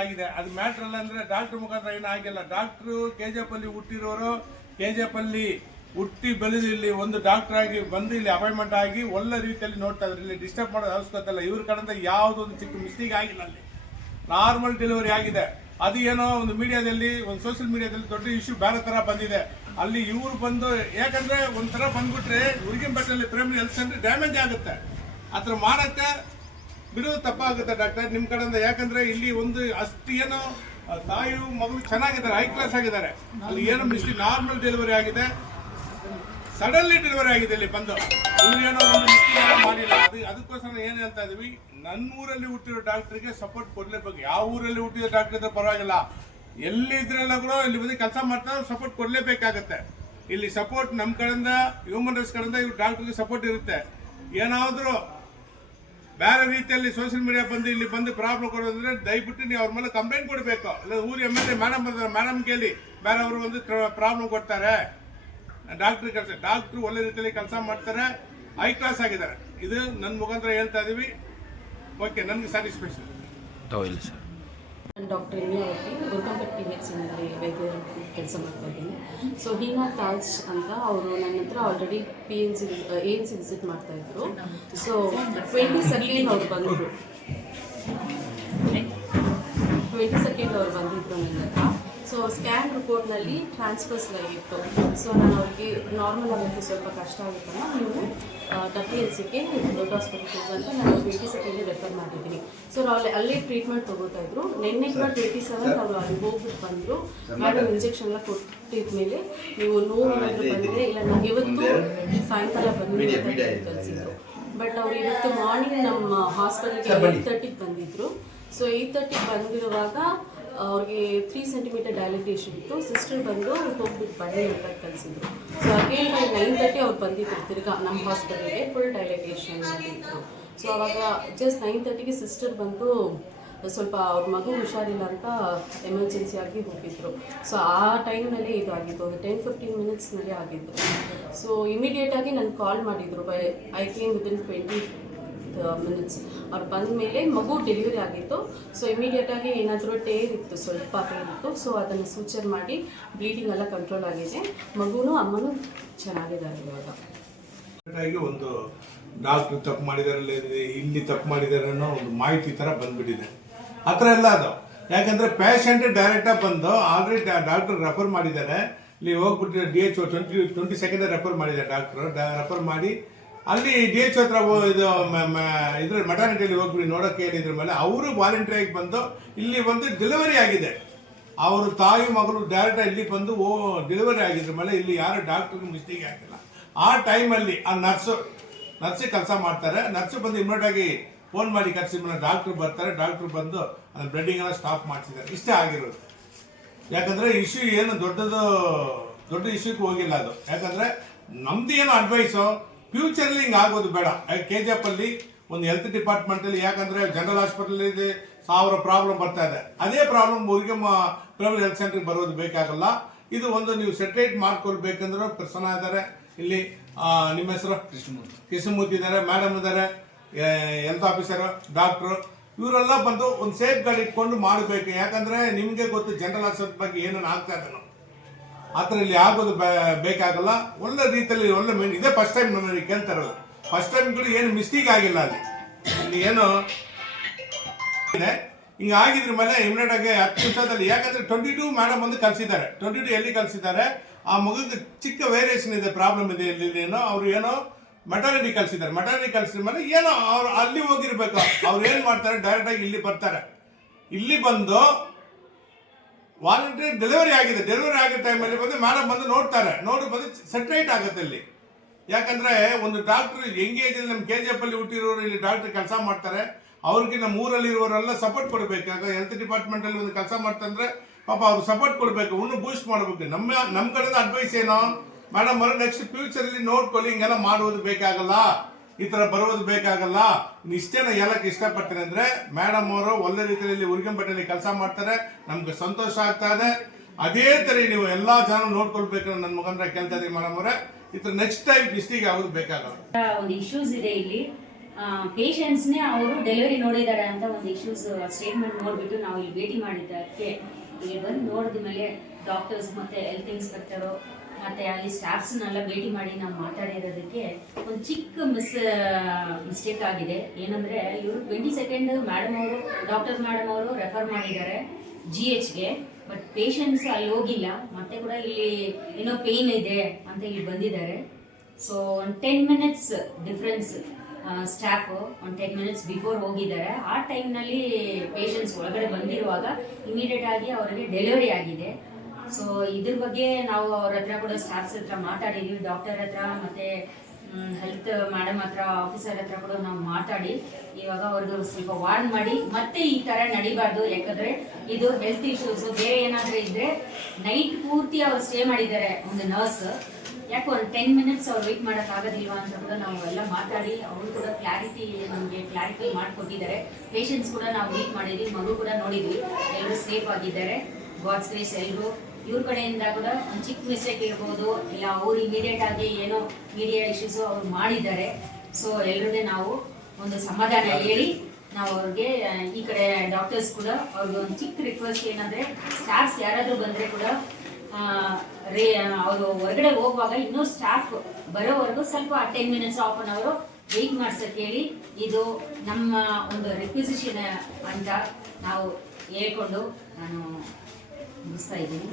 ಆಗಿದೆ. ಅದು ಮ್ಯಾಟ್ರ್ ಅಲ್ಲ ಅಂದ್ರೆ ಡಾಕ್ಟರ್ ಮುಖಾಂತರ ಏನೂ ಆಗಿಲ್ಲ. ಡಾಕ್ಟ್ರು KGF ಅಲ್ಲಿ ಹುಟ್ಟಿರೋರು, KGF ಅಲ್ಲಿ ಹುಟ್ಟಿ ಬೆಳೆದು ಇಲ್ಲಿ ಒಂದು ಡಾಕ್ಟರ್ ಆಗಿ ಬಂದು ಇಲ್ಲಿ ಅಪಾಯಿಂಟ್ಮೆಂಟ್ ಆಗಿ ಒಳ್ಳೆ ರೀತಿಯಲ್ಲಿ ನೋಡ್ತಾ ಇದ್ರು. ಇಲ್ಲಿ ಡಿಸ್ಟರ್ಬ್ ಮಾಡೋದು ಅವಶ್ಯಕತೆ ಇಲ್ಲ. ಇವ್ರ ಕಡೆಯಿಂದ ಯಾವುದೊಂದು ಚಿಕ್ಕ ಮಿಸ್ಟೇಕ್ ಆಗಿಲ್ಲ. ಅಲ್ಲಿ ನಾರ್ಮಲ್ ಡೆಲಿವರಿ ಆಗಿದೆ. ಅದು ಏನೋ ಒಂದು ಮೀಡಿಯಾದಲ್ಲಿ, ಒಂದು ಸೋಷಿಯಲ್ ಮೀಡಿಯಾದಲ್ಲಿ ದೊಡ್ಡ ಇಶ್ಯೂ ಬೇರೆ ಥರ ಬಂದಿದೆ. ಅಲ್ಲಿ ಇವ್ರು ಬಂದು, ಯಾಕಂದ್ರೆ ಒಂಥರ ಬಂದ್ಬಿಟ್ರೆ ಉರ್ಗಿಂಪೇಟೆಯಲ್ಲಿ ಪ್ರೈಮರಿ ಹೆಲ್ತ್ ಸೆಂಟರ್ ಡ್ಯಾಮೇಜ್ ಆಗುತ್ತೆ. ಆ ಥರ ಮಾಡೋಕ್ಕೆ ಬಿಡೋದು ತಪ್ಪಾಗುತ್ತೆ ಡಾಕ್ಟರ್ ನಿಮ್ಮ ಕಡೆಯಿಂದ. ಯಾಕಂದ್ರೆ ಇಲ್ಲಿ ಒಂದು ಅಷ್ಟು ಏನೋ ತಾಯಿಯು ಮಗಳು ಚೆನ್ನಾಗಿದ್ದಾರೆ, ಹೈ ಕ್ಲಾಸ್ ಆಗಿದ್ದಾರೆ. ಅಲ್ಲಿ ಏನೋ ಮಿಸ್ಟೇಕ್, ನಾರ್ಮಲ್ ಡೆಲಿವರಿ ಆಗಿದೆ, ಸಡನ್ಲಿ ಡೆಲಿವರಿ ಆಗಿದೆ. ಇಲ್ಲಿ ಬಂದು ಇವ್ರೇನೋ ಒಂದು ಮಿಸ್ಟೇಕ್ ಮಾಡಿಲ್ಲ. ಅದಕ್ಕೋಸ್ಕರ ಏನು ಹೇಳ್ತಾ ಇದೀವಿ, ನನ್ನ ಊರಲ್ಲಿ ಹುಟ್ಟಿರೋ ಡಾಕ್ಟರ್ಗೆ ಸಪೋರ್ಟ್ ಕೊಡ್ಲೇಬೇಕು. ಯಾವ ಊರಲ್ಲಿ ಹುಟ್ಟಿರೋ ಡಾಕ್ಟರ್ ಇದ್ರೆ ಪರವಾಗಿಲ್ಲ, ಎಲ್ಲಿದ್ರೆಲ್ಲ ಕೂಡ ಇಲ್ಲಿ ಬಂದು ಕೆಲಸ ಮಾಡ್ತಾರೆ, ಸಪೋರ್ಟ್ ಕೊಡ್ಲೇಬೇಕಾಗತ್ತೆ. ಇಲ್ಲಿ ಸಪೋರ್ಟ್ ನಮ್ಮ ಕಡೆಯಿಂದ, ಹ್ಯೂಮನ್ ರೈಟ್ಸ್ ಕಡೆಯಿಂದ ಇವ್ರು ಡಾಕ್ಟರ್ಗೆ ಸಪೋರ್ಟ್ ಇರುತ್ತೆ. ಏನಾದರೂ ಬೇರೆ ರೀತಿಯಲ್ಲಿ ಸೋಷಿಯಲ್ ಮೀಡಿಯಾ ಬಂದು ಇಲ್ಲಿ ಬಂದು ಪ್ರಾಬ್ಲಮ್ ಕೊಡೋದಂದ್ರೆ ದಯವಿಟ್ಟು ನೀವು ಅವ್ರ ಮೇಲೆ ಕಂಪ್ಲೇಂಟ್ ಕೊಡಬೇಕು. ಇಲ್ಲ ಊರು MLA ಮೇಡಮ್ ಬರ್ತಾರೆ, ಮೇಡಮ್ ಕೇಳಿ ಬೇರೆಯವರು ಒಂದು ಪ್ರಾಬ್ಲಮ್ ಕೊಡ್ತಾರೆ. ಡಾಕ್ಟರ್ ಕೆಲಸ, ಡಾಕ್ಟ್ರು ಒಳ್ಳೆ ರೀತಿಯಲ್ಲಿ ಕೆಲಸ ಮಾಡ್ತಾರೆ, ಹೈ ಕ್ಲಾಸ್ ಆಗಿದ್ದಾರೆ. ಇದು ನನ್ನ ಮುಖಾಂತರ ಹೇಳ್ತಾ ಇದೀವಿ. ಓಕೆ, ನನಗೆ ಸ್ಯಾಟಿಸ್ಫ್ಯಾಕ್ಷನ್. ನಾನು ಡಾಕ್ಟರ್ ಇಂಡಿಯಾವತಿ ದುರ್ಗಂಪೇಟೆ PHCನಲ್ಲಿ ವೈದ್ಯ ಕೆಲಸ ಮಾಡ್ತಾ ಇದ್ದೀನಿ. ಸೊ ಹೀನಾ ತಾಜ್ ಅಂತ ಅವರು ನನ್ನ ಹತ್ರ ಆಲ್ರೆಡಿ ANC ವಿಸಿಟ್ ಮಾಡ್ತಾಯಿದ್ರು. ಸೊ 22nd ಅವ್ರು ಬಂದರು, 22nd ಅವ್ರು ಬಂದಿದ್ರು ನನ್ನ ಹತ್ರ. ಸೊ ಸ್ಕ್ಯಾನ್ ರಿಪೋರ್ಟ್ನಲ್ಲಿ ಟ್ರಾನ್ಸ್ಫರ್ಸ್ ಆಗಿತ್ತು. ಸೊ ನಾನು ಅವ್ರಿಗೆ ನಾರ್ಮಲ್ ಆಗೋಕ್ಕೆ ಸ್ವಲ್ಪ ಕಷ್ಟ ಆಗುತ್ತಲ್ಲ, ನೀವು WNCಗೆ ದೊಡ್ಡ ಹಾಸ್ಪಿಟಲ್ಸ್ ಅಂತ ನಾನು 22nd ರೆಫರ್ ಮಾಡಿದ್ದೀನಿ. ಸೊ ಅಲ್ಲೇ ಟ್ರೀಟ್ಮೆಂಟ್ ತೊಗೋತಾಯಿದ್ರು. ನಿನ್ನೆ ಕೂಡ 27th ಅವರು ಅಲ್ಲಿ ಹೋಗ್ಬಿಟ್ಟು ಬಂದರು. ಮೇಡಮ್ ಇಂಜೆಕ್ಷನ್ ಎಲ್ಲ ಕೊಟ್ಟಿದ್ಮೇಲೆ ನೀವು ನೋವು ಏನಾದರೂ ಬಂದರೆ, ಇಲ್ಲ ನಾನು ಇವತ್ತು ಸಾಯಂಕಾಲ ಬಂದು ಕಲಿಸಿದ್ರು. ಬಟ್ ಅವ್ರು ಇವತ್ತು ಮಾರ್ನಿಂಗ್ ನಮ್ಮ ಹಾಸ್ಪಿಟಲ್ಗೆ 8:30ಗೆ ಬಂದಿದ್ದರು. ಸೊ 8:30ಗೆ ಬಂದಿರುವಾಗ ಅವ್ರಿಗೆ 3 centimeter ಡೈಲಿಟೇಷನ್ ಇತ್ತು. ಸಿಸ್ಟರ್ ಬಂದು ಹೋಗ್ಬಿಟ್ಟು ಬನ್ನಿ ಅಂತ ಕಲಿಸಿದ್ರು. ಸೊ ಅಗೇನ್ ಬೈ 9:30 ಅವ್ರು ಬಂದಿದ್ರು ತಿರ್ಗಾ ನಮ್ಮ ಹಾಸ್ಪಿಟಲ್ಗೆ, ಫುಲ್ ಡೈಲಿಟೇಷನ್ ಇತ್ತು. ಸೊ ಅವಾಗ ಜಸ್ಟ್ 9:30ಗೆ ಸಿಸ್ಟರ್ ಬಂದು ಸ್ವಲ್ಪ ಅವ್ರ ಮಗು ಹುಷಾರಿಲ್ಲ ಅಂತ ಎಮರ್ಜೆನ್ಸಿಯಾಗಿ ಹೋಗಿದ್ರು. ಸೊ ಆ ಟೈಮ್ನಲ್ಲಿ ಇದು ಆಗಿತ್ತು, 10-15 minutesನಲ್ಲಿ ಆಗಿತ್ತು. ಸೊ ಇಮಿಡಿಯೇಟಾಗಿ ನಾನು ಕಾಲ್ ಮಾಡಿದರು. I came within 20 minutes. ಅವ್ರು ಬಂದ ಮೇಲೆ ಮಗು ಡೆಲಿವರಿ ಆಗಿತ್ತು. ಸೊ ಇಮಿಡಿಯೇಟಾಗಿ ಏನಾದರೂ ಟೇರ್ ಇತ್ತು, ಸ್ವಲ್ಪ ಟೇರ್ ಇತ್ತು. ಸೊ ಅದನ್ನು ಸೂಚರ್ ಮಾಡಿ ಬ್ಲೀಡಿಂಗ್ ಎಲ್ಲ ಕಂಟ್ರೋಲ್ ಆಗಿದೆ. ಮಗುನೂ ಅಮ್ಮನೂ ಚೆನ್ನಾಗಿದ್ದಾರೆ ಇವಾಗ. ಒಂದು ಡಾಕ್ಟ್ರು ತಪ್ಪು ಮಾಡಿದಾರಲ್ಲ, ಇಲ್ಲಿ ತಪ್ಪು ಮಾಡಿದ್ದಾರೆ ಅನ್ನೋ ಒಂದು ಮಾಹಿತಿ ಥರ ಬಂದ್ಬಿಟ್ಟಿದೆ. ಆ ಥರ ಎಲ್ಲ ಅದು. ಯಾಕಂದರೆ ಪೇಷಂಟ್ ಡೈರೆಕ್ಟಾಗಿ ಬಂದು ಆಲ್ರೆಡಿ ಡಾಕ್ಟ್ರು ರೆಫರ್ ಮಾಡಿದ್ದಾರೆ. ಇಲ್ಲಿ ಹೋಗ್ಬಿಟ್ಟು DHO 22nd ರೆಫರ್ ಮಾಡಿದ್ದಾರೆ. ಡಾಕ್ಟ್ರು ರೆಫರ್ ಮಾಡಿ ಅಲ್ಲಿ DHO ಹತ್ರ ಇದು ಇದ್ರ ಮೆಟರ್ನಿಟಿಯಲ್ಲಿ ಹೋಗ್ಬಿಟ್ಟು ನೋಡೋಕ್ಕೆ ಹೇಳಿದ್ರ ಮೇಲೆ ಅವರು ವಾಲಂಟ್ರಿಯಾಗಿ ಬಂದು ಇಲ್ಲಿ ಬಂದು ಡೆಲಿವರಿ ಆಗಿದೆ. ಅವರು ತಾಯಿ ಮಗಳು ಡೈರೆಕ್ಟಾಗಿ ಇಲ್ಲಿ ಬಂದು ಡೆಲಿವರಿ ಆಗಿದ್ರ ಮೇಲೆ ಇಲ್ಲಿ ಯಾರು ಡಾಕ್ಟ್ರಿಗೆ ಮಿಸ್ಟೇಕ್ ಆಗಿಲ್ಲ. ಆ ಟೈಮಲ್ಲಿ ಆ ನರ್ಸ್ ಕೆಲಸ ಮಾಡ್ತಾರೆ. ನರ್ಸ್ ಬಂದು ಇಮಿಡಿಯೇಟಾಗಿ ಫೋನ್ ಮಾಡಿ ಕರೆಸಿ ಡಾಕ್ಟ್ರು ಬರ್ತಾರೆ. ಡಾಕ್ಟ್ರು ಬಂದು ಅದು ಬ್ಲಡ್ಡಿಂಗ್ ಎಲ್ಲ ಸ್ಟಾಪ್ ಮಾಡಿಸಿದ್ದಾರೆ. ಇಷ್ಟೇ ಆಗಿರೋದು. ಯಾಕಂದರೆ ಇಶ್ಯೂ ಏನು ದೊಡ್ಡ ಇಶ್ಯೂಗೆ ಹೋಗಿಲ್ಲ ಅದು. ಯಾಕಂದರೆ ನಮ್ದು ಏನು ಅಡ್ವೈಸು, ಫ್ಯೂಚರ್ಲಿ ಹಿಂಗೆ ಆಗೋದು ಬೇಡ. KGF ಅಲ್ಲಿ ಒಂದು ಹೆಲ್ತ್ ಡಿಪಾರ್ಟ್ಮೆಂಟಲ್ಲಿ, ಯಾಕಂದರೆ ಜನರಲ್ ಹಾಸ್ಪಿಟಲ್ ಇದೆ, 1000 ಪ್ರಾಬ್ಲಮ್ ಬರ್ತಾ ಇದೆ. ಅದೇ ಪ್ರಾಬ್ಲಮ್ ಊರಿಗೆ ಪ್ರೈಮರಿ ಹೆಲ್ತ್ ಸೆಂಟ್ರಿಗೆ ಬರೋದು ಬೇಕಾಗಲ್ಲ. ಇದು ಒಂದು ನೀವು ಸೆಟ್ರೇಟ್ ಮಾಡ್ಕೊಳ್ಬೇಕಂದ್ರೆ ಪರ್ಸನ್ ಇದ್ದಾರೆ ಇಲ್ಲಿ. ನಿಮ್ಮ ಹೆಸರು ಕೃಷ್ಣಮೂರ್ತಿ ಇದ್ದಾರೆ, ಮೇಡಮ್ ಇದ್ದಾರೆ, ಹೆಲ್ತ್ ಆಫೀಸರು, ಡಾಕ್ಟ್ರು, ಇವರೆಲ್ಲ ಬಂದು ಒಂದು ಸೇಫ್ ಗಾರ್ಡ್ ಇಟ್ಕೊಂಡು ಮಾಡಬೇಕು. ಯಾಕಂದರೆ ನಿಮಗೆ ಗೊತ್ತು ಜನರಲ್ ಹಾಸ್ಪಿಟಲ್ ಬಗ್ಗೆ ಏನೇನು ಆಗ್ತಾ ಇದೆ. ಆ ಥರ ಇಲ್ಲಿ ಆಗೋದು ಬೇಕಾಗಲ್ಲ. ಒಳ್ಳೆ ರೀತಿಯಲ್ಲಿ ಒಳ್ಳೆ ಇದೇ ಫಸ್ಟ್ ಟೈಮ್ ನನಗೆ ಕೇಳ್ತಾ ಇರೋದು. ಫಸ್ಟ್ ಟೈಮ್ ಕೂಡ ಏನು ಮಿಸ್ಟೇಕ್ ಆಗಿಲ್ಲ ಅಲ್ಲಿ ಏನು ಇದೆ. ಹಿಂಗೆ ಆಗಿದ್ರ ಮೇಲೆ ಇಮಿಡಿಯೇಟಾಗಿ 10 ನಿಮಿಷದಲ್ಲಿ, ಯಾಕಂದರೆ 22 ಮೇಡಮ್ ಬಂದು ಕಲಿಸಿದ್ದಾರೆ. 22 ಎಲ್ಲಿ ಕಲಿಸಿದ್ದಾರೆ, ಆ ಮಗುಗೆ ಚಿಕ್ಕ ವೇರಿಯೇಷನ್ ಇದೆ, ಪ್ರಾಬ್ಲಮ್ ಇದೆ ಇಲ್ಲಿ ಏನೋ. ಅವ್ರು ಏನೋ ಮೆಟರ್ನಿಟಿ ಕಲಿಸಿದ್ದಾರೆ. ಮೆಟರ್ನಿಟಿ ಕಲಿಸಿದ ಮೇಲೆ ಏನೋ ಅವ್ರು ಅಲ್ಲಿ ಹೋಗಿರ್ಬೇಕು. ಅವ್ರು ಏನು ಮಾಡ್ತಾರೆ, ಡೈರೆಕ್ಟಾಗಿ ಇಲ್ಲಿ ಬರ್ತಾರೆ. ಇಲ್ಲಿ ಬಂದು ವಾಲಂಟ್ರಿ ಡೆಲಿವರಿ ಆಗಿದೆ. ಡೆಲಿವರಿ ಆಗೋ ಟೈಮಲ್ಲಿ ಬಂದು ಮೇಡಮ್ ಬಂದು ನೋಡ್ತಾರೆ. ನೋಡಿ ಬಂದು ಸೆಟ್ರೇಟ್ ಆಗುತ್ತೆ ಇಲ್ಲಿ. ಯಾಕಂದರೆ ಒಂದು ಡಾಕ್ಟ್ರು ಎಂಗೇಜಲ್ಲಿ ನಮ್ಮ KGF ಅಲ್ಲಿ ಹುಟ್ಟಿರೋರು ಇಲ್ಲಿ ಡಾಕ್ಟ್ರ್ ಕೆಲಸ ಮಾಡ್ತಾರೆ. ಅವ್ರಿಗೆ ನಮ್ಮ ಊರಲ್ಲಿರುವವರೆಲ್ಲ ಸಪೋರ್ಟ್ ಕೊಡಬೇಕು. ಯಾಕಂದರೆ ಹೆಲ್ತ್ ಡಿಪಾರ್ಟ್ಮೆಂಟಲ್ಲಿ ಒಂದು ಕೆಲಸ ಮಾಡ್ತಂದ್ರೆ ಪಾಪ ಅವ್ರು ಸಪೋರ್ಟ್ ಕೊಡಬೇಕು, ಇನ್ನೂ ಬೂಸ್ಟ್ ಮಾಡಬೇಕು. ನಮ್ಮ ಕಡೆಯಿಂದ ಅಡ್ವೈಸ್ ಏನೋ, ಮೇಡಮ್ ಅವರು ನೆಕ್ಸ್ಟ್ ಫ್ಯೂಚರಲ್ಲಿ ನೋಡ್ಕೊಳ್ಳಿ, ಹಿಂಗೆಲ್ಲ ಮಾಡುವುದು ಬೇಕಾಗಲ್ಲ, ಈ ಥರ ಬರೋದು ಬೇಕಾಗಲ್ಲ. ಇಷ್ಟೇನ ಹೇಳಕ್ಕೆ ಇಷ್ಟಪಡ್ತೀನಿ ಅಂದರೆ, ಮೇಡಮ್ ಅವರು ಒಳ್ಳೆ ರೀತಿಯಲ್ಲಿ ಉರ್ಗಂಪೇಟೆಯಲ್ಲಿ ಕೆಲಸ ಮಾಡ್ತಾರೆ. ನಮ್ಗೆ ಸಂತೋಷ ಆಗ್ತಾ ಇದೆ. ಅದೇ ಥರ ನೀವು ಎಲ್ಲ ಜನ ನೋಡ್ಕೊಳ್ಬೇಕು ನನ್ನ ಮುಖಾಂತರ ಕೇಳ್ತಾ ಇದ್ದೀವಿ ಮೇಡಮ್ ಅವರೇ. ಈ ಥರ ನೆಕ್ಸ್ಟ್ ಟೈಮ್ ಮಿಸ್ಟೇಕ್ ಆಗೋದು ಬೇಕಾಗಲ್ಲ. ಒಂದು ಇಶ್ಯೂಸ್ ಇದೆ ಇಲ್ಲಿ. ಪೇಷಂಟ್ಸ್ನೇ ಅವರು ಡೆಲಿವರಿ ನೋಡಿದ್ದಾರೆ ಅಂತ ಒಂದು ಇಶ್ಯೂಸ್ ಸ್ಟೇಟ್ಮೆಂಟ್ ನೋಡಿಬಿಟ್ಟು ನಾವು ಇಲ್ಲಿ ಭೇಟಿ ಮಾಡಿದ್ದಕ್ಕೆ ಇಲ್ಲಿ ಬಂದು ನೋಡಿದ ಮೇಲೆ ಡಾಕ್ಟರ್ಸ್ ಮತ್ತು ಹೆಲ್ತ್ ಇನ್ಸ್ಪೆಕ್ಟರು ಮತ್ತು ಅಲ್ಲಿ ಸ್ಟಾಫ್ಸ್ನೆಲ್ಲ ಭೇಟಿ ಮಾಡಿ ನಾವು ಮಾತಾಡಿರೋದಕ್ಕೆ ಒಂದು ಚಿಕ್ಕ ಮಿಸ್ಟೇಕ್ ಆಗಿದೆ. ಏನಂದರೆ ಇವರು 22 ಮೇಡಮ್ ಅವರು ಮೇಡಮ್ ಅವರು ರೆಫರ್ ಮಾಡಿದ್ದಾರೆ GHಗೆ. ಬಟ್ ಪೇಷಂಟ್ಸ್ ಅಲ್ಲಿ ಹೋಗಿಲ್ಲ, ಮತ್ತೆ ಕೂಡ ಇಲ್ಲಿ ಏನೋ ಪೇಯ್ನ್ ಇದೆ ಅಂತ ಇಲ್ಲಿ ಬಂದಿದ್ದಾರೆ. ಸೊ ಒಂದು 10 ಮಿನಿಟ್ಸ್ ಡಿಫ್ರೆನ್ಸ್, ಸ್ಟಾಫ್ ಒಂದು 10 ಮಿನಿಟ್ಸ್ ಬಿಫೋರ್ ಹೋಗಿದ್ದಾರೆ. ಆ ಟೈಮ್ನಲ್ಲಿ ಪೇಷಂಟ್ಸ್ ಒಳಗಡೆ ಬಂದಿರುವಾಗ ಇಮಿಡಿಯೇಟ್ ಆಗಿ ಅವರಿಗೆ ಡೆಲಿವರಿ ಆಗಿದೆ. ಸೊ ಇದ್ರ ಬಗ್ಗೆ ನಾವು ಅವ್ರ ಹತ್ರ ಕೂಡ ಸ್ಟಾಫ್ಸ್ ಹತ್ರ ಮಾತಾಡಿದ್ವಿ, ಡಾಕ್ಟರ್ ಹತ್ರ ಮತ್ತು ಹೆಲ್ತ್ ಮೇಡಮ್ ಹತ್ರ, ಆಫೀಸರ್ ಹತ್ರ ಕೂಡ ನಾವು ಮಾತಾಡಿ ಇವಾಗ ಅವ್ರಿಗೆ ಸ್ವಲ್ಪ ವಾರ್ನ್ ಮಾಡಿ ಮತ್ತೆ ಈ ಥರ ನಡಿಬಾರ್ದು. ಯಾಕಂದರೆ ಇದು ಹೆಲ್ತ್ ಇಶ್ಯೂಸು, ಬೇರೆ ಏನಾದರೂ ಇದ್ದರೆ ನೈಟ್ ಪೂರ್ತಿ ಅವ್ರು ಸ್ಟೇ ಮಾಡಿದ್ದಾರೆ ಒಂದು ನರ್ಸ್. ಯಾಕೆ ಒಂದು 10 ಮಿನಿಟ್ಸ್ ಅವ್ರು ವೆಯ್ಟ್ ಮಾಡೋಕ್ಕಾಗೋದಿಲ್ವಾ ಅಂತ ಕೂಡ ನಾವು ಎಲ್ಲ ಮಾತಾಡಿ ಅವರು ಕೂಡ ನಮಗೆ ಕ್ಲಾರಿಫೈ ಮಾಡಿಕೊಟ್ಟಿದ್ದಾರೆ. ಪೇಷಂಟ್ಸ್ ಕೂಡ ನಾವು ಮೀಟ್ ಮಾಡಿದ್ವಿ, ಮಗು ಕೂಡ ನೋಡಿದ್ವಿ, ಎಲ್ಲರೂ ಸೇಫ್ ಆಗಿದ್ದಾರೆ. ಗಾಡ್ಸ್ ಗ್ರೇಸ್ ಎಲ್ಲರೂ. ಇವ್ರ ಕಡೆಯಿಂದ ಕೂಡ ಒಂದು ಚಿಕ್ಕ ಮಿಸ್ಟೇಕ್ ಇರ್ಬೋದು, ಇಲ್ಲ ಅವ್ರು ಇಮಿಡಿಯೇಟ್ ಆಗಿ ಏನೋ ಮೀಡಿಯಾ ಇಶ್ಯೂಸು ಅವ್ರು ಮಾಡಿದ್ದಾರೆ. ಸೊ ಎಲ್ಲರಿಗೆ ನಾವು ಒಂದು ಸಮಾಧಾನ ಹೇಳಿ ನಾವು ಅವ್ರಿಗೆ ಈ ಕಡೆ ಡಾಕ್ಟರ್ಸ್ ಕೂಡ ಅವ್ರಿಗೆ ಒಂದು ಚಿಕ್ಕ ರಿಕ್ವೆಸ್ಟ್ ಏನಂದರೆ, ಸ್ಟಾಫ್ಸ್ ಯಾರಾದರೂ ಬಂದರೆ ಕೂಡ ಅವರು ಹೊರಗಡೆ ಹೋಗುವಾಗ ಇನ್ನೂ ಸ್ಟಾಫ್ ಬರೋವರೆಗೂ ಸ್ವಲ್ಪ 10 ಮಿನಿಟ್ಸ್ ಹಾಫ್ ಅನ್ ಅವರು ವೆಯ್ಟ್ ಮಾಡ್ಸಕ್ಕೆ ಹೇಳಿ. ಇದು ನಮ್ಮ ಒಂದು ರಿಕ್ವಿಸಿಷನ್ ಅಂತ ನಾವು ಹೇಳ್ಕೊಂಡು ನಾನು ಮುಗಿಸ್ತಾ ಇದ್ದೀನಿ.